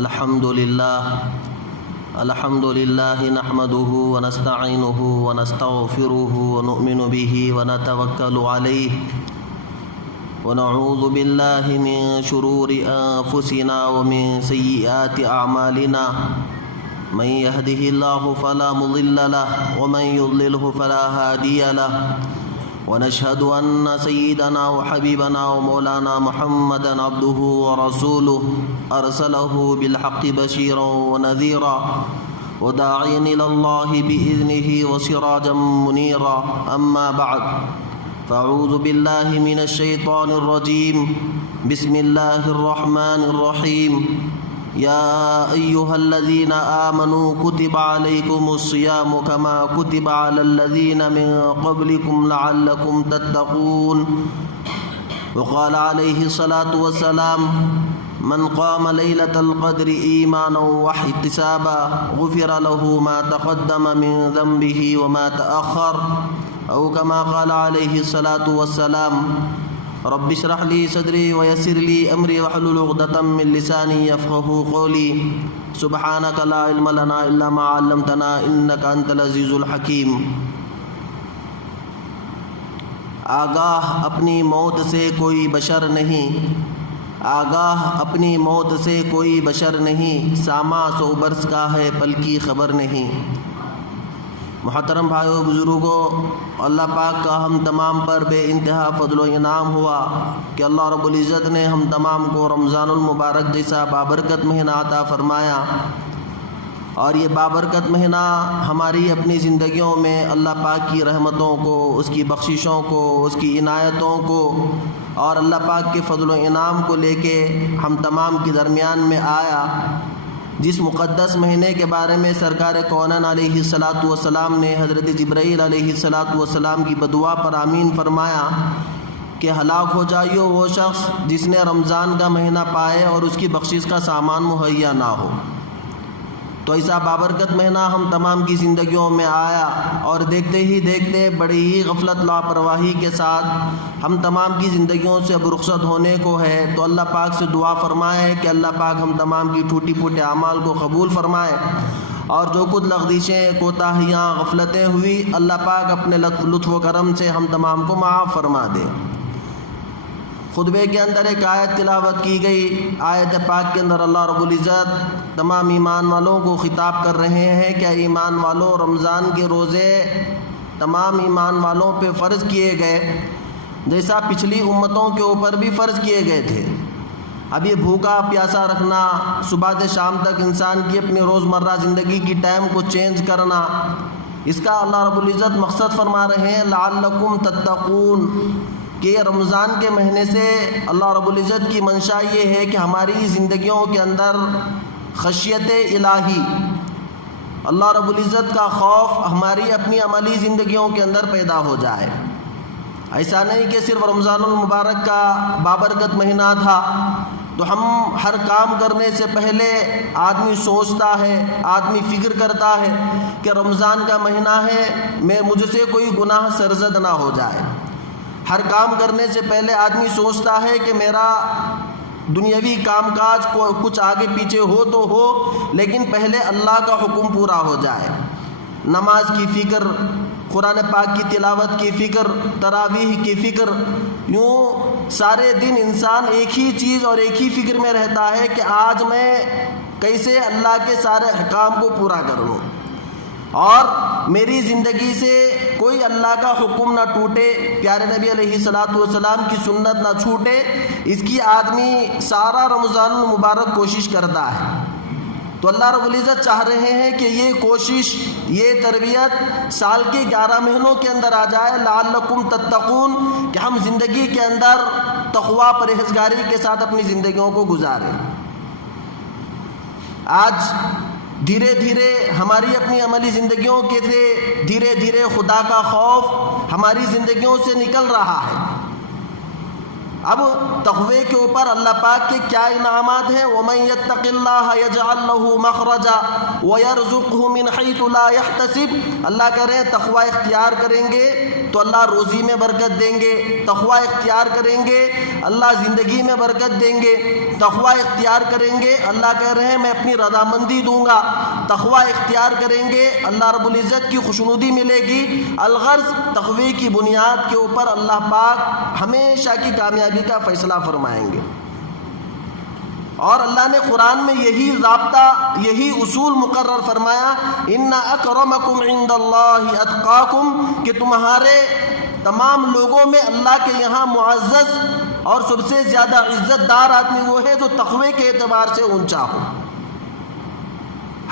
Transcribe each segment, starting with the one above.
الحمد لله نحمده ونستعينه ونستغفره ونؤمن به ونتوكل عليه ونعوذ بالله من شرور أنفسنا ومن سيئات أعمالنا من يهده الله فلا مضل له ومن يضلله فلا هادي له ونشهد أن سيدنا وحبيبنا ومولانا محمدا عبده ورسوله أرسله بالحق بشيرا ونذيرا وداعيا إلى الله بإذنه وسراجا منيرا أما بعد فأعوذ بالله من الشيطان الرجيم بسم الله الرحمن الرحيم يا أيها الذين آمنوا كتب عليكم الصيام كما كتب على الذين من قبلكم لعلكم تتقون وقال عليه الصلاة والسلام من قام ليلة القدر إيمانا واحتسابا غفر له ما تقدم من ذنبه وما تأخر أو كما قال عليه الصلاة والسلام رب اشرح لي صدري ويسر لي أمري واحلل عقدة من لساني يفقهوا قولي سبحانك لا علم لنا إلا ما علمتنا إنك أنت العزيز الحكيم۔ آگاہ اپنی موت سے کوئی بشر نہیں، آگاہ اپنی موت سے کوئی بشر نہیں، سامع 100 برس کا ہے پل کی خبر نہیں۔ محترم بھائیو بزرگوں، اللہ پاک کا ہم تمام پر بے انتہا فضل و انعام ہوا کہ اللہ رب العزت نے ہم تمام کو رمضان المبارک جیسا بابرکت مہینہ عطا فرمایا، اور یہ بابرکت مہینہ ہماری اپنی زندگیوں میں اللہ پاک کی رحمتوں کو، اس کی بخششوں کو، اس کی عنایتوں کو اور اللہ پاک کے فضل و انعام کو لے کے ہم تمام کے درمیان میں آیا۔ جس مقدس مہینے کے بارے میں سرکار کونین علیہ الصلاۃ والسلام نے حضرت جبرائیل علیہ الصلاۃ والسلام کی بدعا پر آمین فرمایا کہ ہلاک ہو جائیو وہ شخص جس نے رمضان کا مہینہ پائے اور اس کی بخشش کا سامان مہیا نہ ہو۔ تو ایسا بابرکت مہینہ ہم تمام کی زندگیوں میں آیا، اور دیکھتے ہی دیکھتے بڑی ہی غفلت لاپرواہی کے ساتھ ہم تمام کی زندگیوں سے اب رخصت ہونے کو ہے۔ تو اللہ پاک سے دعا فرمائے کہ اللہ پاک ہم تمام کی ٹوٹی پھوٹے اعمال کو قبول فرمائے، اور جو کچھ لغزشیں، کوتاہیاں، غفلتیں ہوئی، اللہ پاک اپنے لطف و کرم سے ہم تمام کو معاف فرما دے۔ خطبے کے اندر ایک آیت تلاوت کی گئی، آیت پاک کے اندر اللہ رب العزت تمام ایمان والوں کو خطاب کر رہے ہیں کہ ایمان والوں، رمضان کے روزے تمام ایمان والوں پہ فرض کیے گئے جیسا پچھلی امتوں کے اوپر بھی فرض کیے گئے تھے۔ اب یہ بھوکا پیاسا رکھنا، صبح سے شام تک انسان کی اپنی روزمرہ زندگی کی ٹائم کو چینج کرنا، اس کا اللہ رب العزت مقصد فرما رہے ہیں لعلکم تتقون، کہ رمضان کے مہینے سے اللہ رب العزت کی منشا یہ ہے کہ ہماری زندگیوں کے اندر خشیت الہی، اللہ رب العزت کا خوف ہماری اپنی عملی زندگیوں کے اندر پیدا ہو جائے۔ ایسا نہیں کہ صرف رمضان المبارک کا بابرکت مہینہ تھا تو ہم ہر کام کرنے سے پہلے آدمی سوچتا ہے، آدمی فکر کرتا ہے کہ رمضان کا مہینہ ہے، مجھ سے کوئی گناہ سرزد نہ ہو جائے۔ ہر کام کرنے سے پہلے آدمی سوچتا ہے کہ میرا دنیاوی کام کاج کچھ آگے پیچھے ہو تو ہو، لیکن پہلے اللہ کا حکم پورا ہو جائے۔ نماز کی فکر، قرآن پاک کی تلاوت کی فکر، تراویح کی فکر، یوں سارے دن انسان ایک ہی چیز اور ایک ہی فکر میں رہتا ہے کہ آج میں کیسے اللہ کے سارے احکام کو پورا کر لوں اور میری زندگی سے کوئی اللہ کا حکم نہ ٹوٹے، پیارے نبی علیہ الصلاۃ والسلام کی سنت نہ چھوٹے، اس کی آدمی سارا رمضان المبارک کوشش کرتا ہے۔ تو اللہ رب العزت چاہ رہے ہیں کہ یہ کوشش، یہ تربیت سال کے 11 مہینوں کے اندر آ جائے، لعلکم تتقون، کہ ہم زندگی کے اندر تقوی پرہیزگاری کے ساتھ اپنی زندگیوں کو گزاریں۔ آج دھیرے دھیرے ہماری اپنی عملی زندگیوں کے سے دھیرے دھیرے خدا کا خوف ہماری زندگیوں سے نکل رہا ہے۔ اب تقوی کے اوپر اللہ پاک کے کیا انعامات ہیں، وَمَن يَتَّقِ اللَّهَ يَجْعَلْ لَهُ مَخْرَجًا وَيَرْزُقْهُ مِنْ حَيْثُ لَا يَحْتَسِبُ، اللہ کہہ رہے ہیں تقوی اختیار کریں گے تو اللہ روزی میں برکت دیں گے. تقوی اختیار کریں گے اللہ زندگی میں برکت دیں گے. تقوی اختیار کریں گے اللہ کہہ رہے ہیں میں اپنی رضامندی دوں گا. تقوی اختیار کریں گے اللہ رب العزت کی خوشنودی ملے گی. الغرض تقوی کی بنیاد کے اوپر اللہ پاک ہمیشہ کی کامیابی کا فیصلہ فرمائیں گے. اور اللہ نے قرآن میں یہی ضابطہ یہی اصول مقرر فرمایا ان اکرمکم عند اللہ اتقاکم کہ تمہارے تمام لوگوں میں اللہ کے یہاں معزز اور سب سے زیادہ عزت دار آدمی وہ ہے جو تقوی کے اعتبار سے اونچا ہو.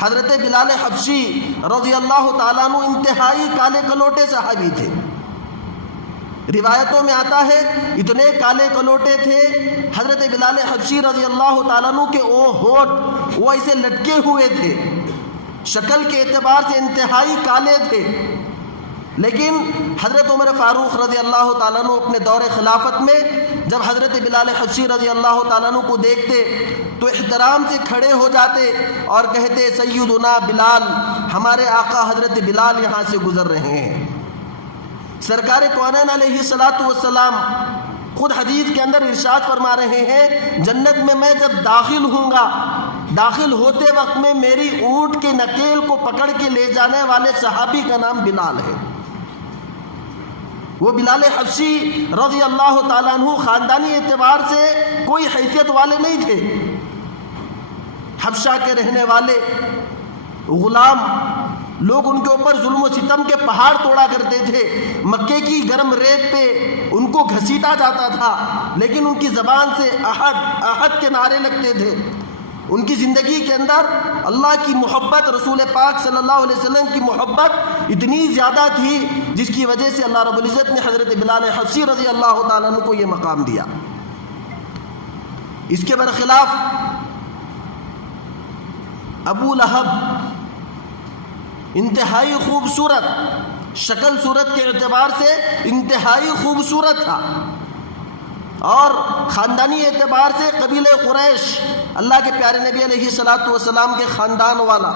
حضرت بلال حبشی رضی اللہ تعالیٰ عنہ انتہائی کالے کلوٹے صحابی تھے. روایتوں میں آتا ہے اتنے کالے کلوٹے تھے حضرت بلال حبشی رضی اللہ تعالیٰ عنہ کے ہونٹ وہ ایسے لٹکے ہوئے تھے. شکل کے اعتبار سے انتہائی کالے تھے. لیکن حضرت عمر فاروق رضی اللہ تعالیٰ عنہ اپنے دور خلافت میں جب حضرت بلال حبشی رضی اللہ تعالیٰ عنہ کو دیکھتے تو احترام سے کھڑے ہو جاتے اور کہتے سیدنا بلال ہمارے آقا حضرت بلال یہاں سے گزر رہے ہیں. سرکار کونین علیہ الصلاۃ والسلام خود حدیث کے اندر ارشاد فرما رہے ہیں جنت میں جب داخل ہوں گا داخل ہوتے وقت میں میری اونٹ کے نکیل کو پکڑ کے لے جانے والے صحابی کا نام بلال ہے. وہ بلال حبشی رضی اللہ تعالیٰ عنہ خاندانی اعتبار سے کوئی حیثیت والے نہیں تھے. حبشہ کے رہنے والے غلام لوگ ان کے اوپر ظلم و ستم کے پہاڑ توڑا کرتے تھے. مکے کی گرم ریت پہ ان کو گھسیٹا جاتا تھا لیکن ان کی زبان سے احد احد کے نعرے لگتے تھے. ان کی زندگی کے اندر اللہ کی محبت رسول پاک صلی اللہ علیہ وسلم کی محبت اتنی زیادہ تھی جس کی وجہ سے اللہ رب العزت نے حضرت بلال حبشی رضی اللہ تعالیٰ عنہ کو یہ مقام دیا. اس کے برخلاف ابو لہب انتہائی خوبصورت شکل صورت کے اعتبار سے انتہائی خوبصورت تھا اور خاندانی اعتبار سے قبیلہ قریش اللہ کے پیارے نبی علیہ الصلاۃ والسلام کے خاندان والا.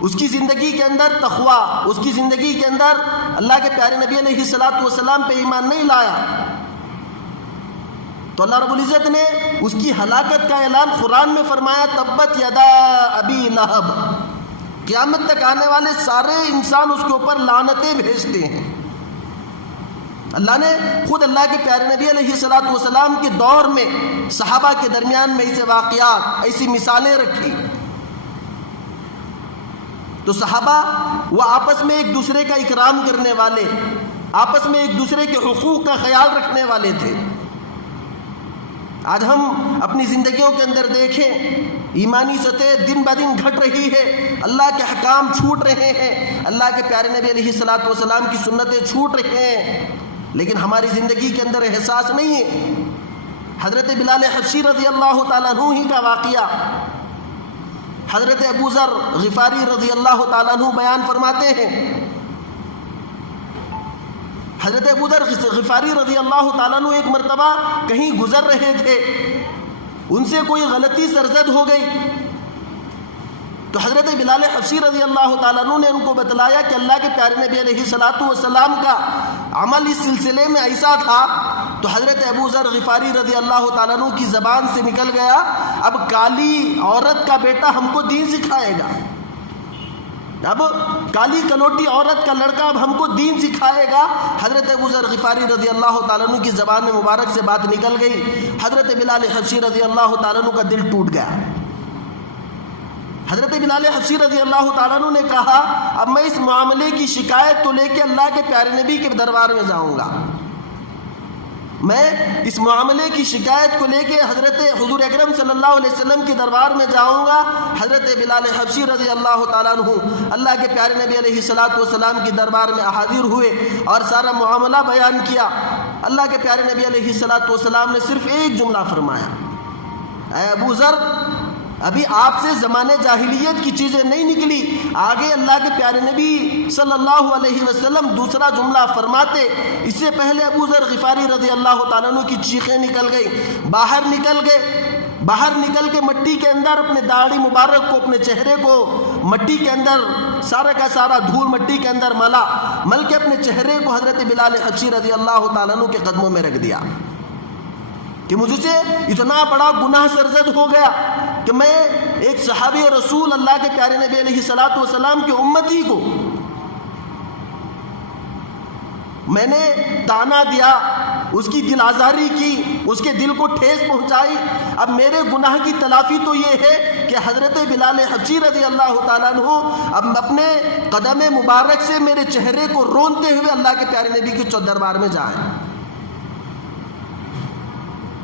اس کی زندگی کے اندر تقوی اس کی زندگی کے اندر اللہ کے پیارے نبی علیہ الصلاۃ والسلام پہ ایمان نہیں لایا تو اللہ رب العزت نے اس کی ہلاکت کا اعلان قرآن میں فرمایا تبت یدا ابی لہب. قیامت تک آنے والے سارے انسان اس کے اوپر لعنتیں بھیجتے ہیں. اللہ نے خود اللہ کے پیارے نبی علیہ الصلاۃ والسلام کے دور میں صحابہ کے درمیان میں ایسے واقعات ایسی مثالیں رکھی تو صحابہ وہ آپس میں ایک دوسرے کا اکرام کرنے والے آپس میں ایک دوسرے کے حقوق کا خیال رکھنے والے تھے. آج ہم اپنی زندگیوں کے اندر دیکھیں ایمانی سطح دن بدن گھٹ رہی ہے. اللہ کے حکام چھوٹ رہے ہیں اللہ کے پیارے نبی علیہ الصلاۃ والسلام کی سنتیں چھوٹ رہے ہیں لیکن ہماری زندگی کے اندر احساس نہیں ہے. حضرت بلال حبشی رضی اللہ تعالیٰ عنہ ہی کا واقعہ حضرت ابو ذر غفاری رضی اللہ تعالیٰ عنہ بیان فرماتے ہیں. حضرت ابو ذر غفاری رضی اللہ تعالیٰ عنہ ایک مرتبہ کہیں گزر رہے تھے ان سے کوئی غلطی سرزد ہو گئی تو حضرت بلال حبشی رضی اللہ تعالیٰ عنہ نے ان کو بتلایا کہ اللہ کے پیارے نبی علیہ الصلاۃ والسلام کا عمل اس سلسلے میں ایسا تھا تو حضرت ابو ذر غفاری رضی اللہ تعالیٰ عنہ کی زبان سے نکل گیا اب کالی عورت کا بیٹا ہم کو دین سکھائے گا. اب کالی کلوٹی عورت کا لڑکا اب ہم کو دین سکھائے گا. حضرت ابو ذر غفاری رضی اللہ تعالیٰ عنہ کی زبان میں مبارک سے بات نکل گئی. حضرت بلال حبشی رضی اللہ تعالیٰ عنہ کا دل ٹوٹ گیا. حضرت بلال حبشی رضی اللہ تعالیٰ عنہ نے کہا اب میں اس معاملے کی شکایت تو لے کے اللہ کے پیارے نبی کے دربار میں جاؤں گا. میں اس معاملے کی شکایت کو لے کے حضرت حضور اکرم صلی اللہ علیہ وسلم کے دربار میں جاؤں گا. حضرت بلال حبشی رضی اللہ تعالیٰ عنہ اللہ کے پیارے نبی علیہ الصلاۃ والسلام کے دربار میں حاضر ہوئے اور سارا معاملہ بیان کیا. اللہ کے پیارے نبی علیہ الصلاۃ والسلام نے صرف ایک جملہ فرمایا اے ابو ذر ابھی آپ سے زمانے جاہلیت کی چیزیں نہیں نکلی. آگے اللہ کے پیارے نبی صلی اللہ علیہ وسلم دوسرا جملہ فرماتے اس سے پہلے ابو ذر غفاری رضی اللہ تعالیٰ عنہ کی چیخیں نکل گئی باہر نکل گئے. باہر نکل کے مٹی کے اندر اپنے داڑھی مبارک کو، اپنے چہرے کو مٹی کے اندر سارا کا سارا دھول مٹی کے اندر مل کے اپنے چہرے کو حضرت بلال حبشی رضی اللہ تعالیٰ عنہ کے قدموں میں رکھ دیا کہ مجھ سے اتنا بڑا گناہ سرزد ہو گیا کہ میں ایک صحابی رسول اللہ کے پیارے نبی علیہ الصلوۃ والسلام کے امتی کو میں نے تانا دیا، اس کی دل آزاری کی، اس کے دل کو ٹھیس پہنچائی۔ اب میرے گناہ کی تلافی تو یہ ہے کہ حضرت بلال حبشی رضی اللہ تعالیٰ عنہ اب اپنے قدم مبارک سے میرے چہرے کو رونتے ہوئے اللہ کے پیارے نبی کے دربار میں جائیں۔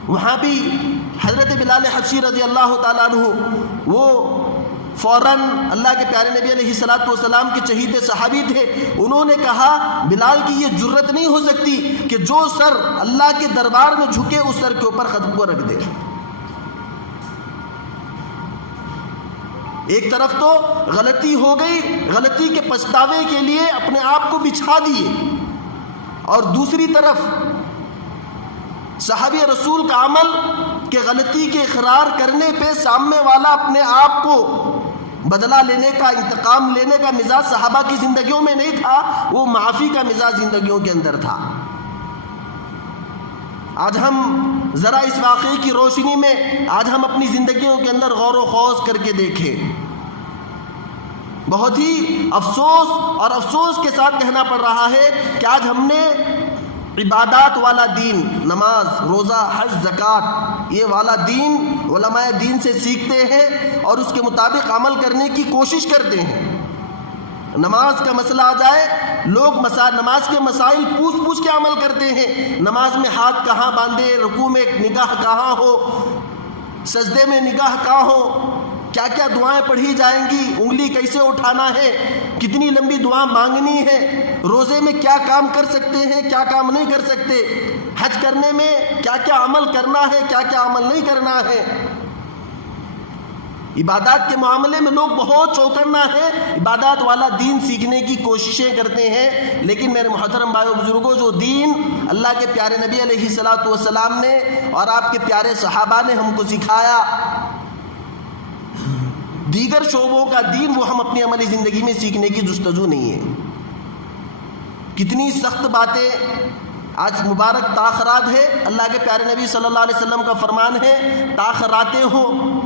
وہاں بھی حضرت بلال حبشی رضی اللہ تعالیٰ عنہ وہ فوراً اللہ کے پیارے نبی علیہ الصلوۃ والسلام کے چہیتے صحابی تھے، انہوں نے کہا بلال کی یہ جرت نہیں ہو سکتی کہ جو سر اللہ کے دربار میں جھکے اس سر کے اوپر قدم کو رکھ دے۔ ایک طرف تو غلطی ہو گئی، غلطی کے پچھتاوے کے لیے اپنے آپ کو بچھا دیے، اور دوسری طرف صحابی رسول کا عمل کہ غلطی کے اقرار کرنے پہ سامنے والا اپنے آپ کو بدلہ لینے کا، انتقام لینے کا مزاج صحابہ کی زندگیوں میں نہیں تھا، وہ معافی کا مزاج زندگیوں کے اندر تھا۔ آج ہم ذرا اس واقعے کی روشنی میں آج ہم اپنی زندگیوں کے اندر غور و خوض کر کے دیکھیں، بہت ہی افسوس اور افسوس کے ساتھ کہنا پڑ رہا ہے کہ آج ہم نے عبادات والا دین، نماز، روزہ، حج، زکوٰۃ، یہ والا دین علماء دین سے سیکھتے ہیں اور اس کے مطابق عمل کرنے کی کوشش کرتے ہیں۔ نماز کا مسئلہ آ جائے، لوگ نماز کے مسائل پوچھ کے عمل کرتے ہیں۔ نماز میں ہاتھ کہاں باندھے، رکوع میں نگاہ کہاں ہو، سجدے میں نگاہ کہاں ہو، کیا کیا دعائیں پڑھی جائیں گی، انگلی کیسے اٹھانا ہے، کتنی لمبی دعا مانگنی ہے، روزے میں کیا کام کر سکتے ہیں، کیا کام نہیں کر سکتے، حج کرنے میں کیا کیا عمل کرنا ہے، کیا کیا عمل نہیں کرنا ہے۔ عبادات کے معاملے میں لوگ بہت چوکنا ہے، عبادات والا دین سیکھنے کی کوششیں کرتے ہیں، لیکن میرے محترم بھائیو بزرگوں، جو دین اللہ کے پیارے نبی علیہ الصلوۃ والسلام نے اور آپ کے پیارے صحابہ نے ہم کو سکھایا، دیگر شعبوں کا دین وہ ہم اپنی عملی زندگی میں سیکھنے کی جستجو نہیں ہے۔ کتنی سخت باتیں آج مبارک تاخرات ہے، اللہ کے پیارے نبی صلی اللہ علیہ وسلم کا فرمان ہے تاخراتیں ہوں،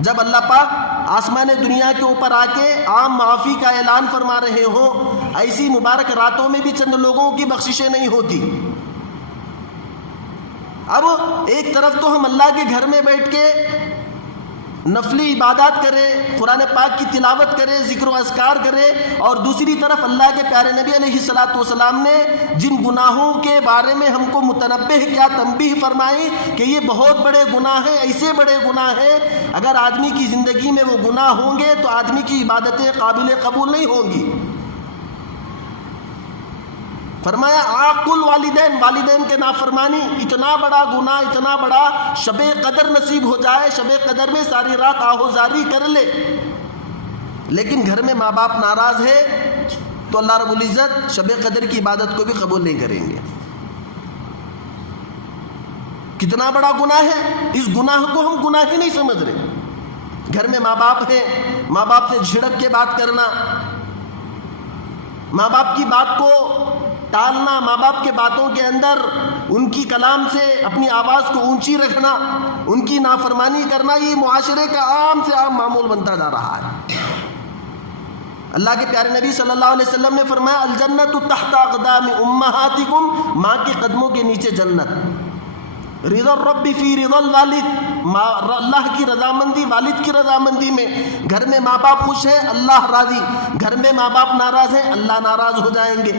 جب اللہ پاک آسمان دنیا کے اوپر آ کے عام معافی کا اعلان فرما رہے ہوں، ایسی مبارک راتوں میں بھی چند لوگوں کی بخششیں نہیں ہوتی۔ اب ایک طرف تو ہم اللہ کے گھر میں بیٹھ کے نفلی عبادات کرے، قرآن پاک کی تلاوت کرے، ذکر و اذکار کرے، اور دوسری طرف اللہ کے پیارے نبی علیہ الصلوۃ والسلام نے جن گناہوں کے بارے میں ہم کو متنبہ کیا، تنبیہ فرمائی کہ یہ بہت بڑے گناہ ہیں، ایسے بڑے گناہ ہیں اگر آدمی کی زندگی میں وہ گناہ ہوں گے تو آدمی کی عبادتیں قابل قبول نہیں ہوں گی۔ فرمایا عاق الوالدین، والدین کے نافرمانی، اتنا بڑا گناہ، اتنا بڑا شب قدر نصیب ہو جائے، شب قدر میں ساری رات آہوزاری کر لے، لیکن گھر میں ماں باپ ناراض ہے تو اللہ رب العزت شب قدر کی عبادت کو بھی قبول نہیں کریں گے۔ کتنا بڑا گناہ ہے، اس گناہ کو ہم گناہ ہی نہیں سمجھ رہے۔ گھر میں ماں باپ ہیں، ماں باپ سے جھڑک کے بات کرنا، ماں باپ کی بات کو ٹالنا، ماں باپ کے باتوں کے اندر ان کی کلام سے اپنی آواز کو اونچی رکھنا، ان کی نافرمانی کرنا، یہ معاشرے کا عام سے عام معمول بنتا جا رہا ہے۔ اللہ کے پیارے نبی صلی اللہ علیہ وسلم نے فرمایا الجنت تحت اقدام امہاتکم، ماں کے قدموں کے نیچے جنت۔ رضا الرب فی رضا الوالد، اللہ کی رضامندی، والد کی رضامندی میں۔ گھر میں ماں باپ خوش ہیں، اللہ راضی، گھر میں ماں باپ ناراض ہیں، اللہ ناراض ہو جائیں گے۔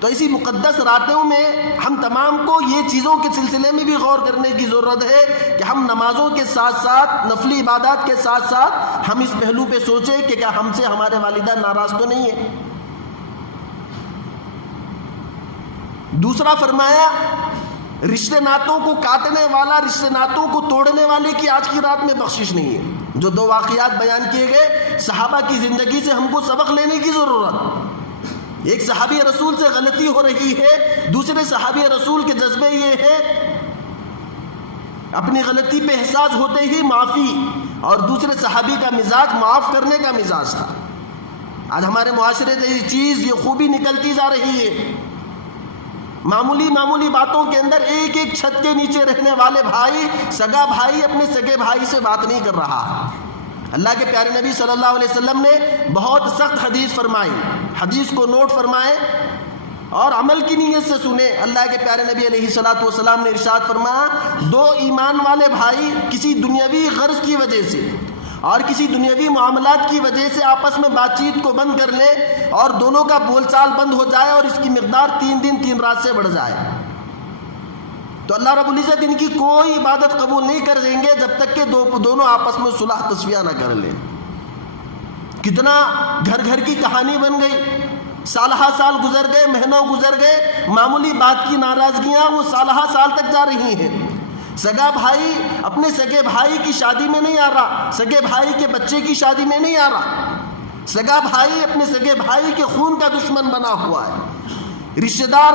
تو اسی مقدس راتوں میں ہم تمام کو یہ چیزوں کے سلسلے میں بھی غور کرنے کی ضرورت ہے کہ ہم نمازوں کے ساتھ ساتھ، نفلی عبادات کے ساتھ ساتھ ہم اس پہلو پہ سوچیں کہ کیا ہم سے ہمارے والدین ناراض تو نہیں ہیں۔ دوسرا فرمایا رشتے ناتوں کو کاٹنے والا، رشتے ناتوں کو توڑنے والے کی آج کی رات میں بخشش نہیں ہے۔ جو دو واقعات بیان کیے گئے، صحابہ کی زندگی سے ہم کو سبق لینے کی ضرورت۔ ایک صحابی رسول سے غلطی ہو رہی ہے، دوسرے صحابی رسول کے جذبے یہ ہے اپنی غلطی پہ احساس ہوتے ہی معافی، اور دوسرے صحابی کا مزاج معاف کرنے کا مزاج تھا۔ آج ہمارے معاشرے سے یہ چیز، یہ خوبی نکلتی جا رہی ہے۔ معمولی باتوں کے اندر ایک چھت کے نیچے رہنے والے بھائی، سگا بھائی اپنے سگے بھائی سے بات نہیں کر رہا۔ اللہ کے پیارے نبی صلی اللہ علیہ وسلم نے بہت سخت حدیث فرمائی، حدیث کو نوٹ فرمائیں اور عمل کی نیت سے سنیں۔ اللہ کے پیارے نبی علیہ الصلوۃ والسلام نے ارشاد فرمایا، دو ایمان والے بھائی کسی دنیاوی غرض کی وجہ سے اور کسی دنیاوی معاملات کی وجہ سے آپس میں بات چیت کو بند کر لیں اور دونوں کا بول چال بند ہو جائے اور اس کی مقدار 3 دن 3 رات سے بڑھ جائے، تو اللہ رب العزت ان کی کوئی عبادت قبول نہیں کر دیں گے جب تک کہ دونوں آپس میں صلح تصفیہ نہ کر لیں۔ کتنا گھر کی کہانی بن گئی، سالہ سال گزر گئے، مہینوں گزر گئے، معمولی بات کی ناراضگیاں وہ سالہ سال تک جا رہی ہیں۔ سگا بھائی اپنے سگے بھائی کی شادی میں نہیں آ رہا، سگے بھائی کے بچے کی شادی میں نہیں آ رہا، سگا بھائی اپنے سگے بھائی کے خون کا دشمن بنا ہوا ہے۔ رشتہ دار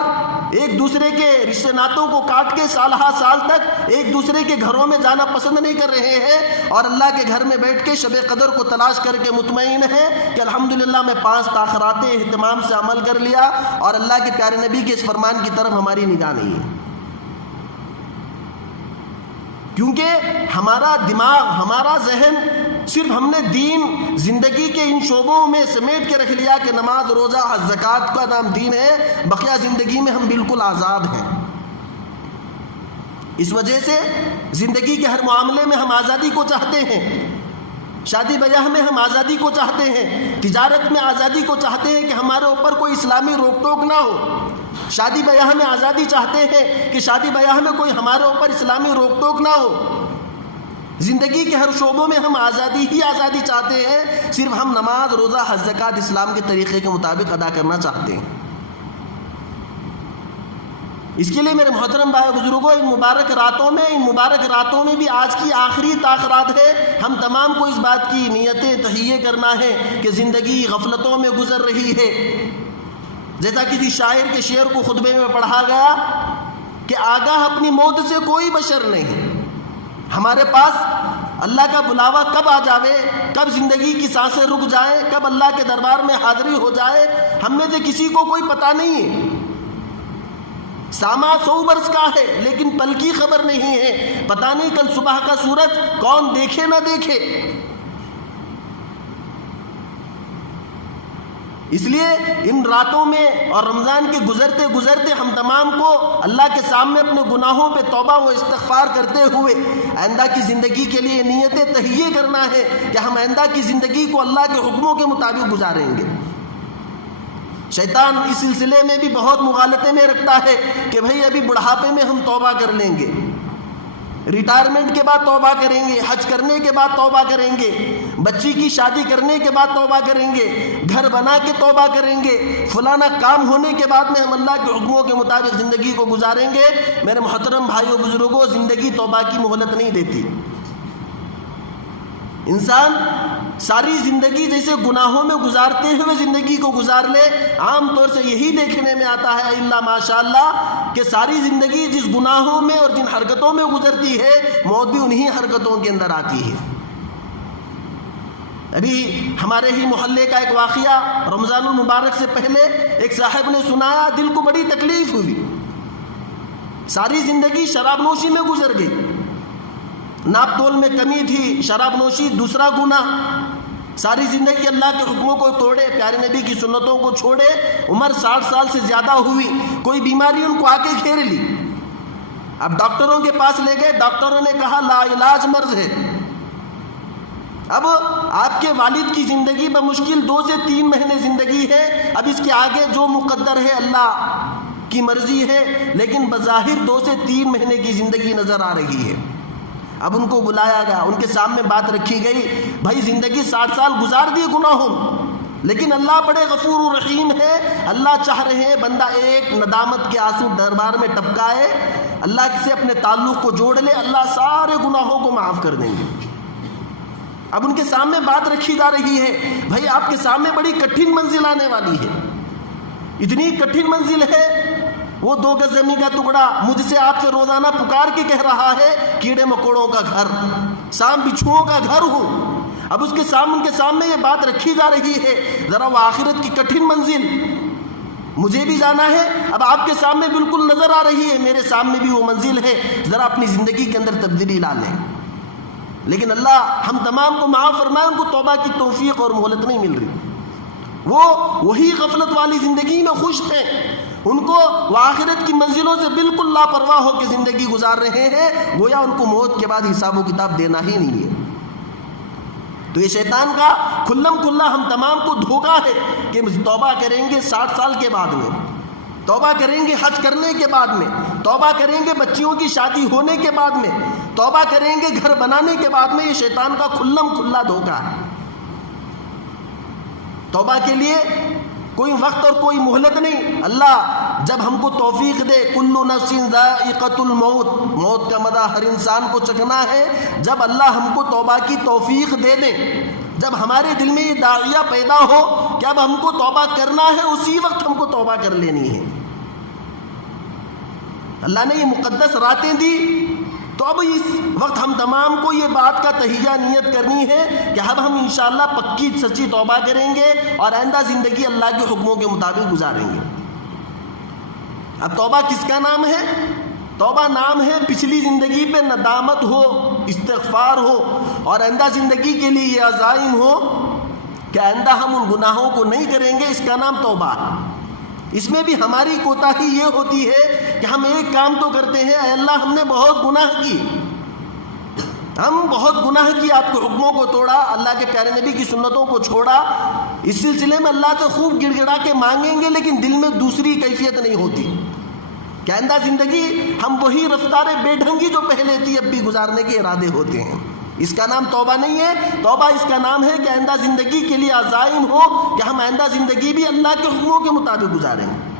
ایک دوسرے کے رشتہ ناتوں کو کاٹ کے سالہ سال تک ایک دوسرے کے گھروں میں جانا پسند نہیں کر رہے ہیں، اور اللہ کے گھر میں بیٹھ کے شب قدر کو تلاش کر کے مطمئن ہیں کہ الحمدللہ میں 5 تاخرات اہتمام سے عمل کر لیا، اور اللہ کے پیارے نبی کے اس فرمان کی طرف ہماری نگاہ نہیں ہے، کیونکہ ہمارا دماغ، ہمارا ذہن صرف ہم نے دین زندگی کے ان شعبوں میں سمیٹ کے رکھ لیا کہ نماز، روزہ، حج، زکوٰۃ کا نام دین ہے، بقیہ زندگی میں ہم بالکل آزاد ہیں۔ اس وجہ سے زندگی کے ہر معاملے میں ہم آزادی کو چاہتے ہیں، شادی بیاہ میں ہم آزادی کو چاہتے ہیں، تجارت میں آزادی کو چاہتے ہیں کہ ہمارے اوپر کوئی اسلامی روک ٹوک نہ ہو، شادی بیاہ میں آزادی چاہتے ہیں کہ شادی بیاہ میں کوئی ہمارے اوپر اسلامی روک ٹوک نہ ہو۔ زندگی کے ہر شعبوں میں ہم آزادی ہی آزادی چاہتے ہیں، صرف ہم نماز، روزہ، حج، زکوٰۃ اسلام کے طریقے کے مطابق ادا کرنا چاہتے ہیں۔ اس کے لیے میرے محترم بھائی بزرگوں، ان مبارک راتوں میں بھی آج کی آخری تاخرات ہے، ہم تمام کو اس بات کی نیتیں تہیہ کرنا ہے کہ زندگی غفلتوں میں گزر رہی ہے۔ جیسا کسی شاعر کے شعر کو خطبے میں پڑھا گیا کہ آگاہ اپنی موت سے کوئی بشر نہیں، ہمارے پاس اللہ کا بلاوا کب آ جاوے، کب زندگی کی سانسیں رک جائیں، کب اللہ کے دربار میں حاضری ہو جائے، ہم میں سے کسی کو کوئی پتہ نہیں ہے۔ ساما 100 برس کا ہے لیکن پل کی خبر نہیں ہے، پتہ نہیں کل صبح کا سورج کون دیکھے نہ دیکھے۔ اس لیے ان راتوں میں اور رمضان کے گزرتے گزرتے ہم تمام کو اللہ کے سامنے اپنے گناہوں پہ توبہ و استغفار کرتے ہوئے آئندہ کی زندگی کے لیے نیتیں تہیہ کرنا ہے کہ ہم آئندہ کی زندگی کو اللہ کے حکموں کے مطابق گزاریں گے۔ شیطان اس سلسلے میں بھی بہت مغالطے میں رکھتا ہے کہ بھئی ابھی بڑھاپے میں ہم توبہ کر لیں گے، ریٹائرمنٹ کے بعد توبہ کریں گے، حج کرنے کے بعد توبہ کریں گے، بچی کی شادی کرنے کے بعد توبہ کریں گے، گھر بنا کے توبہ کریں گے، فلانا کام ہونے کے بعد میں ہم اللہ کے حکموں کے مطابق زندگی کو گزاریں گے۔ میرے محترم بھائیوں بزرگوں، زندگی توبہ کی مہلت نہیں دیتی۔ انسان ساری زندگی جیسے گناہوں میں گزارتے ہوئے زندگی کو گزار لے، عام طور سے یہی دیکھنے میں آتا ہے الا ماشاءاللہ کہ ساری زندگی جس گناہوں میں اور جن حرکتوں میں گزرتی ہے، موت بھی انہی حرکتوں کے اندر آتی ہے۔ ابھی ہمارے ہی محلے کا ایک واقعہ رمضان المبارک سے پہلے ایک صاحب نے سنایا، دل کو بڑی تکلیف ہوئی۔ ساری زندگی شراب نوشی میں گزر گئی، ناپ تول میں کمی تھی، شراب نوشی دوسرا گناہ، ساری زندگی اللہ کے حکموں کو توڑے، پیارے نبی کی سنتوں کو چھوڑے، عمر 60 سال سے زیادہ ہوئی، کوئی بیماری ان کو آ کے گھیر لی۔ اب ڈاکٹروں کے پاس لے گئے، ڈاکٹروں نے کہا لا علاج مرض ہے۔ اب آپ کے والد کی زندگی بمشکل 2 سے 3 مہینے زندگی ہے، اب اس کے آگے جو مقدر ہے اللہ کی مرضی ہے، لیکن بظاہر 2 سے 3 مہینے کی زندگی نظر آ رہی ہے۔ اب ان کو بلایا گیا، ان کے سامنے بات رکھی گئی، بھائی زندگی 60 سال گزار دی گناہوں، لیکن اللہ بڑے غفور و رحیم ہے، اللہ چاہ رہے ہیں بندہ ایک ندامت کے آنسو دربار میں ٹپکائے، اللہ سے اپنے تعلق کو جوڑ لے، اللہ سارے گناہوں کو معاف کر دیں گے۔ اب ان کے سامنے بات رکھی جا رہی ہے، بھائی آپ کے سامنے بڑی کٹھن منزل آنے والی ہے، اتنی کٹھن منزل ہے، وہ 2 گز زمین کا ٹکڑا مجھ سے آپ سے روزانہ پکار کے کہہ رہا ہے کیڑے مکوڑوں کا گھر، سام بچھوؤں کا گھر ہوں۔ اب ان کے سامنے یہ بات رکھی جا رہی ہے، ذرا وہ آخرت کی کٹھن منزل مجھے بھی جانا ہے، اب آپ کے سامنے بالکل نظر آ رہی ہے، میرے سامنے بھی وہ منزل ہے، ذرا اپنی زندگی کے اندر تبدیلی لا لیں۔ لیکن اللہ ہم تمام کو معاف فرمائے، ان کو توبہ کی توفیق اور مہلت نہیں مل رہی، وہ وہی غفلت والی زندگی میں خوش ہیں، ان کو وہ آخرت کی منزلوں سے بالکل لاپرواہ ہو کے زندگی گزار رہے ہیں، گویا ان کو موت کے بعد حساب و کتاب دینا ہی نہیں ہے۔ تو یہ شیطان کا کھلم کھلا ہم تمام کو دھوکہ ہے کہ توبہ کریں گے 60 سال کے بعد میں، توبہ کریں گے حج کرنے کے بعد میں، توبہ کریں گے بچیوں کی شادی ہونے کے بعد میں، توبہ کریں گے گھر بنانے کے بعد میں۔ یہ شیطان کا کھلم کھلا دھوکہ ہے۔ توبہ کے لیے کوئی وقت اور کوئی مہلت نہیں۔ اللہ جب ہم کو توفیق دے، کل نفس ذائقۃ الموت، موت کا مزہ ہر انسان کو چکھنا ہے، جب اللہ ہم کو توبہ کی توفیق دے دے، جب ہمارے دل میں یہ داعیہ پیدا ہو کہ اب ہم کو توبہ کرنا ہے، اسی وقت ہم کو توبہ کر لینی ہے۔ اللہ نے یہ مقدس راتیں دی، تو اب اس وقت ہم تمام کو یہ بات کا تہیہ نیت کرنی ہے کہ اب ہم انشاءاللہ پکی سچی توبہ کریں گے اور آئندہ زندگی اللہ کے حکموں کے مطابق گزاریں گے۔ اب توبہ کس کا نام ہے؟ توبہ نام ہے پچھلی زندگی پہ ندامت ہو، استغفار ہو، اور آئندہ زندگی کے لیے یہ عزائم ہو کہ آئندہ ہم ان گناہوں کو نہیں کریں گے، اس کا نام توبہ ہے۔ اس میں بھی ہماری کوتاہی یہ ہوتی ہے کہ ہم ایک کام تو کرتے ہیں، اے اللہ ہم نے بہت گناہ کی، ہم بہت گناہ کی، آپ کے حکموں کو توڑا، اللہ کے پیارے نبی کی سنتوں کو چھوڑا، اس سلسلے میں اللہ سے خوب گڑ گڑا کے مانگیں گے، لیکن دل میں دوسری کیفیت نہیں ہوتی کہ آئندہ زندگی ہم وہی رفتار بے ڈھنگی جو پہلے تھی اب بھی گزارنے کے ارادے ہوتے ہیں۔ اس کا نام توبہ نہیں ہے۔ توبہ اس کا نام ہے کہ آئندہ زندگی کے لیے عزائم ہو کہ ہم آئندہ زندگی بھی اللہ کے حکموں کے مطابق گزاریں گے۔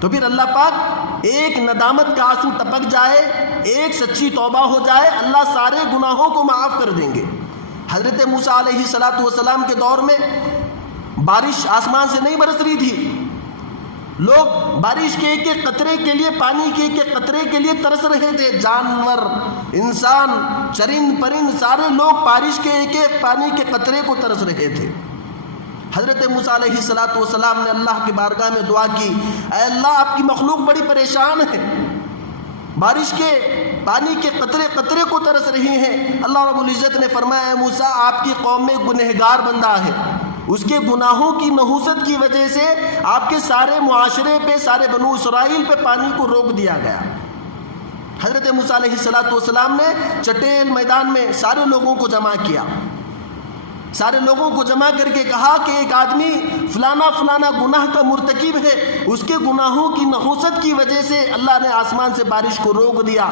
تو پھر اللہ پاک ایک ندامت کا آنسو ٹپک جائے، ایک سچی توبہ ہو جائے، اللہ سارے گناہوں کو معاف کر دیں گے۔ حضرت موسیٰ علیہ السلام کے دور میں بارش آسمان سے نہیں برس رہی تھی، لوگ بارش کے ایک ایک قطرے کے لیے، پانی کے ایک ایک قطرے کے لیے ترس رہے تھے، جانور، انسان، چرند پرند، سارے لوگ بارش کے ایک ایک پانی کے قطرے کو ترس رہے تھے۔ حضرت موسیٰ علیہ السلام نے اللہ کی بارگاہ میں دعا کی، اے اللہ آپ کی مخلوق بڑی پریشان ہے، بارش کے پانی کے قطرے قطرے کو ترس رہی ہیں۔ اللہ رب العزت نے فرمایا، اے موسیٰ آپ کی قوم میں گنہگار بندہ ہے، اس کے گناہوں کی نحوست کی وجہ سے آپ کے سارے معاشرے پہ، سارے بنو اسرائیل پہ پانی کو روک دیا گیا۔ حضرت موسیٰ علیہ السلام نے چٹیل میدان میں سارے لوگوں کو جمع کیا، سارے لوگوں کو جمع کر کے کہا کہ ایک آدمی فلانا فلانا گناہ کا مرتکب ہے، اس کے گناہوں کی نحوست کی وجہ سے اللہ نے آسمان سے بارش کو روک دیا،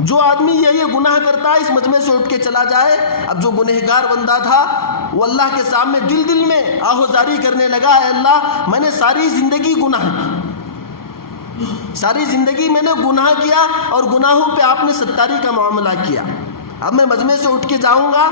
جو آدمی یہ گناہ کرتا ہے اس مجمع سے اٹھ کے چلا جائے۔ اب جو گنہگار بندہ تھا وہ اللہ کے سامنے دل میں آہوزاری کرنے لگا، اے اللہ میں نے ساری زندگی گناہ کی، ساری زندگی میں نے گناہ کیا اور گناہوں پہ آپ نے ستاری کا معاملہ کیا، اب میں مجمع سے اٹھ کے جاؤں گا،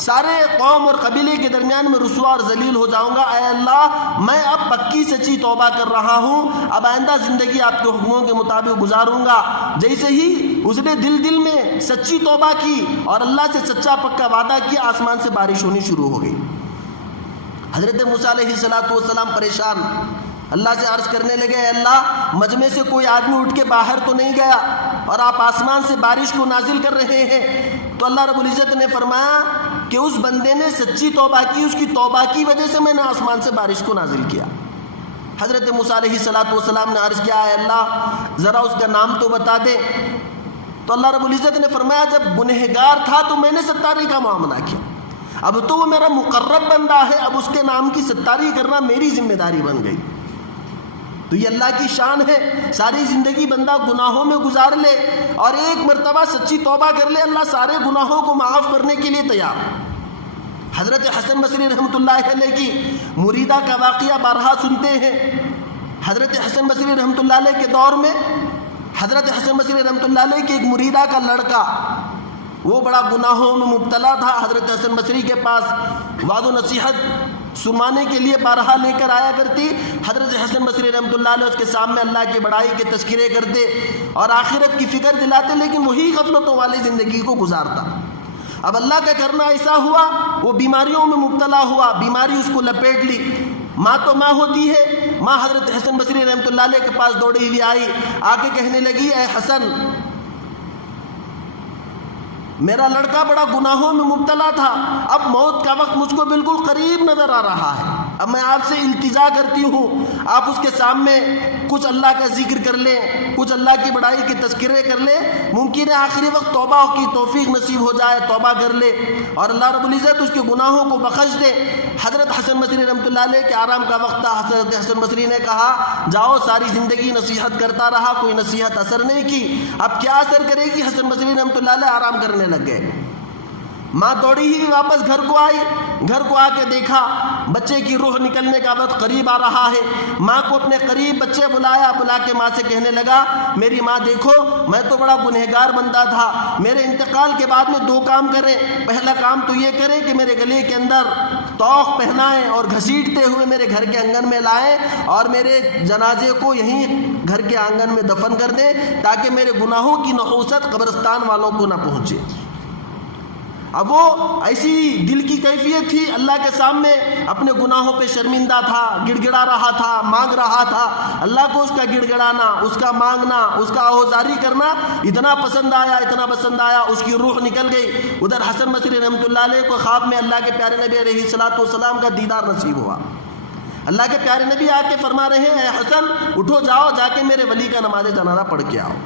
سارے قوم اور قبیلے کے درمیان میں رسوا اور ذلیل ہو جاؤں گا، اے اللہ میں اب پکی سچی توبہ کر رہا ہوں، اب آئندہ زندگی آپ کے حکموں کے مطابق گزاروں گا۔ جیسے ہی اس نے دل میں سچی توبہ کی اور اللہ سے سچا پکا وعدہ کیا، آسمان سے بارش ہونی شروع ہو گئی۔ حضرت موسیٰ علیہ السلام پریشان اللہ سے عرض کرنے لگے، اے اللہ مجمع سے کوئی آدمی اٹھ کے باہر تو نہیں گیا اور آپ آسمان سے بارش کو نازل کر رہے ہیں؟ تو اللہ رب العزت نے فرمایا کہ اس بندے نے سچی توبہ کی، اس کی توبہ کی وجہ سے میں نے آسمان سے بارش کو نازل کیا۔ حضرت موسیٰ علیہ السلام نے عرض کیا، اے اللہ ذرا اس کا نام تو بتا دے۔ تو اللہ رب العزت نے فرمایا جب گنہگار تھا تو میں نے ستاری کا معاملہ کیا، اب تو وہ میرا مقرب بندہ ہے، اب اس کے نام کی ستاری کرنا میری ذمہ داری بن گئی۔ تو یہ اللہ کی شان ہے، ساری زندگی بندہ گناہوں میں گزار لے اور ایک مرتبہ سچی توبہ کر لے، اللہ سارے گناہوں کو معاف کرنے کے لیے تیار۔ حضرت حسن بصری رحمۃ اللہ علیہ کی مریدہ کا واقعہ بارہا سنتے ہیں۔ حضرت حسن بصری رحمۃ اللہ علیہ کے دور میں حضرت حسن بصری رحمۃ اللہ علیہ کی ایک مریدہ کا لڑکا، وہ بڑا گناہوں میں مبتلا تھا، حضرت حسن بصری کے پاس وعظ و نصیحت سنوانے کے لیے بارہا لے کر آیا کرتی. حضرت حسن بصری رحمۃ اللہ علیہ اس کے سامنے اللہ کی بڑائی کے تذکرے کرتے اور آخرت کی فکر دلاتے، لیکن وہی غفلتوں والی زندگی کو گزارتا. اب اللہ کا کرنا ایسا ہوا، وہ بیماریوں میں مبتلا ہوا، بیماری اس کو لپیٹ لی. ماں تو ماں ہوتی ہے. ماں حضرت حسن بصری رحمۃ اللہ علیہ کے پاس دوڑی ہوئی آئی، آ کے کہنے لگی اے حسن، میرا لڑکا بڑا گناہوں میں مبتلا تھا، اب موت کا وقت مجھ کو بالکل قریب نظر آ رہا ہے. اب میں آپ سے التجا کرتی ہوں، آپ اس کے سامنے کچھ اللہ کا ذکر کر لیں، کچھ اللہ کی بڑائی کے تذکرے کر لیں. ممکن ہے آخری وقت توبہ کی توفیق نصیب ہو جائے، توبہ کر لے اور اللہ رب العزت اس کے گناہوں کو بخش دے. حضرت حسن بصری رحمۃ اللہ علیہ کے آرام کا وقت تھا. حضرت حسن بصری نے کہا جاؤ، ساری زندگی نصیحت کرتا رہا، کوئی نصیحت اثر نہیں کی، اب کیا اثر کرے گی. حسن بصری رحمۃ اللہ علیہ آرام کرنے لگ گئے. ماں دوڑی ہی واپس گھر کو آئی. گھر کو آ کے دیکھا بچے کی روح نکلنے کا وقت قریب آ رہا ہے. ماں کو اپنے قریب بچے بلایا، بلا کے ماں سے کہنے لگا میری ماں دیکھو، میں تو بڑا گنہگار بندہ تھا، میرے انتقال کے بعد میں 2 کام کریں. پہلا کام تو یہ کریں کہ میرے گلے کے اندر توق پہنائیں اور گھسیٹتے ہوئے میرے گھر کے آنگن میں لائیں اور میرے جنازے کو یہیں گھر کے آنگن میں دفن کر دیں تاکہ میرے گناہوں کی نحوست قبرستان والوں کو نہ پہنچے. اب وہ ایسی دل کی کیفیت تھی، اللہ کے سامنے اپنے گناہوں پہ شرمندہ تھا، گڑ گڑا رہا تھا، مانگ رہا تھا. اللہ کو اس کا گڑ گڑانا، اس کا مانگنا، اس کا آہوزاری کرنا اتنا پسند آیا، اتنا پسند آیا، اس کی روح نکل گئی. ادھر حسن بصری رحمۃ اللہ علیہ کو خواب میں اللہ کے پیارے نبی علیہ الصلوۃ والسلام کا دیدار نصیب ہوا. اللہ کے پیارے نبی آ کے فرما رہے ہیں اے حسن اٹھو، جاؤ جا کے میرے ولی کا نماز جنازہ پڑھ کے آؤ.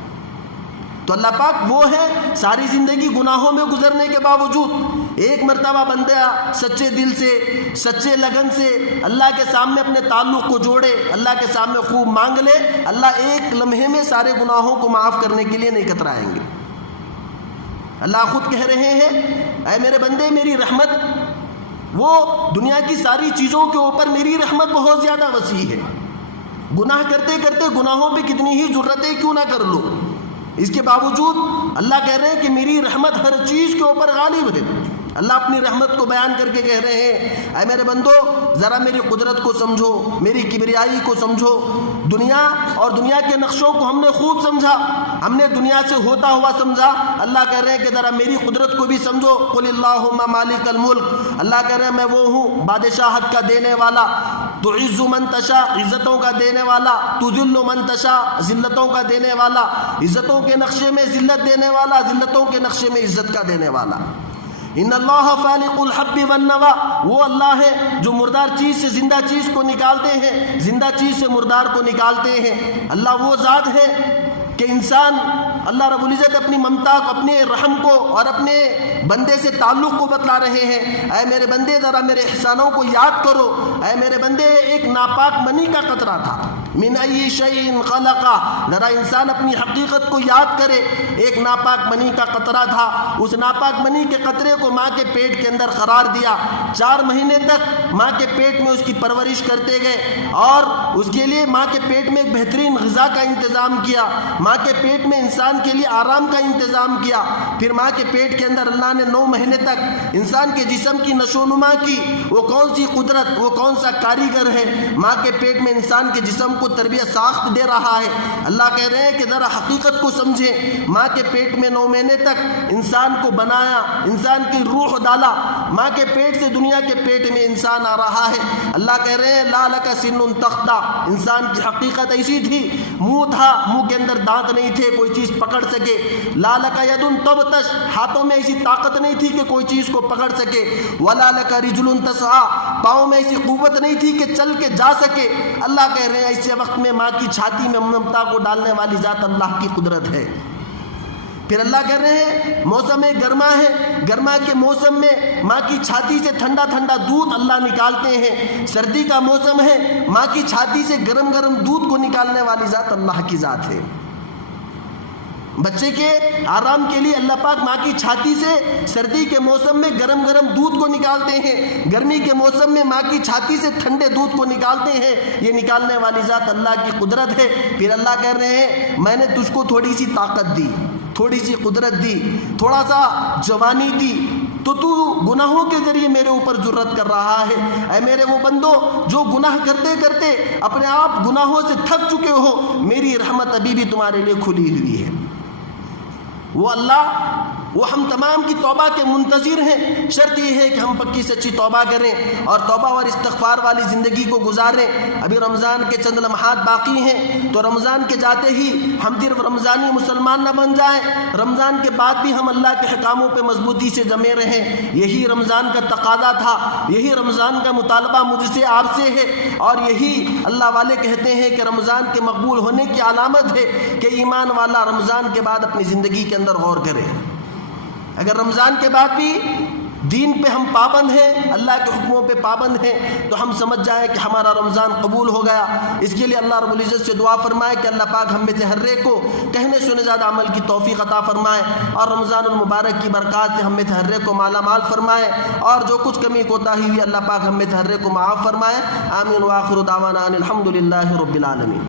تو اللہ پاک وہ ہے ساری زندگی گناہوں میں گزرنے کے باوجود ایک مرتبہ بندہ سچے دل سے، سچے لگن سے اللہ کے سامنے اپنے تعلق کو جوڑے، اللہ کے سامنے خوب مانگ لے، اللہ ایک لمحے میں سارے گناہوں کو معاف کرنے کے لیے نہیں کترائیں گے. اللہ خود کہہ رہے ہیں اے میرے بندے، میری رحمت وہ دنیا کی ساری چیزوں کے اوپر میری رحمت بہت زیادہ وسیع ہے. گناہ کرتے کرتے گناہوں پہ کتنی ہی جرتیں کیوں نہ کر لو، اس کے باوجود اللہ کہہ رہے ہیں کہ میری رحمت ہر چیز کے اوپر غالب ہے. اللہ اپنی رحمت کو بیان کر کے کہہ رہے ہیں اے میرے بندو ذرا میری قدرت کو سمجھو، میری کبریائی کو سمجھو. دنیا اور دنیا کے نقشوں کو ہم نے خوب سمجھا، ہم نے دنیا سے ہوتا ہوا سمجھا. اللہ کہہ رہے ہیں کہ ذرا میری قدرت کو بھی سمجھو. قل اللہم مالک الملک، اللہ کہہ رہے ہیں میں وہ ہوں بادشاہت کا دینے والا. تعز من تشاء، عزتوں کا دینے والا. تذل من تشاء، ذلتوں کا دینے والا. عزتوں کے نقشے میں ذلت دینے والا، ذلتوں کے نقشے میں عزت کا دینے والا. ان اللہ فالق الحب والنوى، وہ اللہ ہے جو مردار چیز سے زندہ چیز کو نکالتے ہیں، زندہ چیز سے مردار کو نکالتے ہیں. اللہ وہ ذات ہے کہ انسان اللہ رب العزت اپنی ممتا کو، اپنے رحم کو اور اپنے بندے سے تعلق کو بتلا رہے ہیں. اے میرے بندے ذرا میرے احسانوں کو یاد کرو. اے میرے بندے ایک ناپاک منی کا قطرہ تھا، من ای شیء خلقہ، ذرا انسان اپنی حقیقت کو یاد کرے. ایک ناپاک منی کا قطرہ تھا، اس ناپاک منی کے قطرے کو ماں کے پیٹ کے اندر قرار دیا. 4 مہینے تک ماں کے پیٹ میں اس کی پرورش کرتے گئے اور اس کے لیے ماں کے پیٹ میں ایک بہترین غذا کا انتظام کیا، ماں کے پیٹ میں انسان کے لیے آرام کا انتظام کیا. پھر ماں کے پیٹ کے اندر اللہ نے 9 مہینے تک انسان کے جسم کی نشو و نما کی. وہ کون سی قدرت، وہ کون سا کاریگر ہے ماں کے پیٹ میں انسان کے جسم کو تربیت ساخت دے رہا ہے. اللہ کہہ رہے ہیں کہ ذرا حقیقت کو سمجھیں. ماں کے پیٹ میں 9 مہینے تک انسان کو بنایا، انسان کی روح ڈالا، ماں کے پیٹ سے دنیا کے پیٹ میں انسان آ رہا ہے. اللہ کہہ رہے ہیں لا لک سن تخطا، انسان کی حقیقت ایسی تھی، منہ تھا، منہ کے اندر دانت نہیں تھے کوئی چیز پکڑ سکے. لا لک ید تبطش، ہاتھوں میں ایسی طاقت نہیں تھی کہ کوئی چیز کو پکڑ سکے. ولا لک رجل تسعى، پاؤں میں ایسی قوت نہیں تھی کہ چل کے جا سکے. اللہ کہہ رہے ہیں ایسے وقت میں ماں کی چھاتی میں ممتا کو ڈالنے والی ذات اللہ کی قدرت ہے. پھر اللہ کہہ رہے ہیں موسم گرما ہے، گرما کے موسم میں ماں کی چھاتی سے ٹھنڈا ٹھنڈا دودھ اللہ نکالتے ہیں. سردی کا موسم ہے، ماں کی چھاتی سے گرم گرم دودھ کو نکالنے والی ذات اللہ کی ذات ہے. بچے کے آرام کے لیے اللہ پاک ماں کی چھاتی سے سردی کے موسم میں گرم گرم دودھ کو نکالتے ہیں، گرمی کے موسم میں ماں کی چھاتی سے ٹھنڈے دودھ کو نکالتے ہیں. یہ نکالنے والی ذات اللہ کی قدرت ہے. پھر اللہ کہہ رہے ہیں میں نے تجھ کو تھوڑی سی طاقت دی، تھوڑی سی قدرت دی، تھوڑا سا جوانی دی، تو تو گناہوں کے ذریعے میرے اوپر جرت کر رہا ہے۔ اے میرے وہ بندو جو گناہ کرتے کرتے اپنے آپ گناہوں سے تھک چکے ہو، میری رحمت ابھی بھی تمہارے لیے کھلی ہوئی ہے۔ وہ اللہ، وہ ہم تمام کی توبہ کے منتظر ہیں، شرط یہ ہے کہ ہم پکی سچی توبہ کریں اور توبہ اور استغفار والی زندگی کو گزاریں۔ ابھی رمضان کے چند لمحات باقی ہیں، تو رمضان کے جاتے ہی ہم صرف رمضانی مسلمان نہ بن جائیں، رمضان کے بعد بھی ہم اللہ کے احکاموں پہ مضبوطی سے جمے رہیں۔ یہی رمضان کا تقاضا تھا، یہی رمضان کا مطالبہ مجھ سے آپ سے ہے، اور یہی اللہ والے کہتے ہیں کہ رمضان کے مقبول ہونے کی علامت ہے کہ ایمان والا رمضان کے بعد اپنی زندگی کے اندر غور کرے۔ اگر رمضان کے بعد بھی دین پہ ہم پابند ہیں، اللہ کے حکموں پہ پابند ہیں، تو ہم سمجھ جائیں کہ ہمارا رمضان قبول ہو گیا۔ اس کے لیے اللہ رب العزت سے دعا فرمائے کہ اللہ پاک ہم میں سے ہر ایک کو کہنے سنے زیادہ عمل کی توفیق عطا فرمائے، اور رمضان المبارک کی برکات سے ہم میں سے ہر ایک کو مالا مال فرمائے، اور جو کچھ کمی کوتاہی ہوئی اللہ پاک ہم میں سے ہر ایک کو معاف فرمائے۔ آمین وآخر دعوانا ان الحمد للہ رب العالمین۔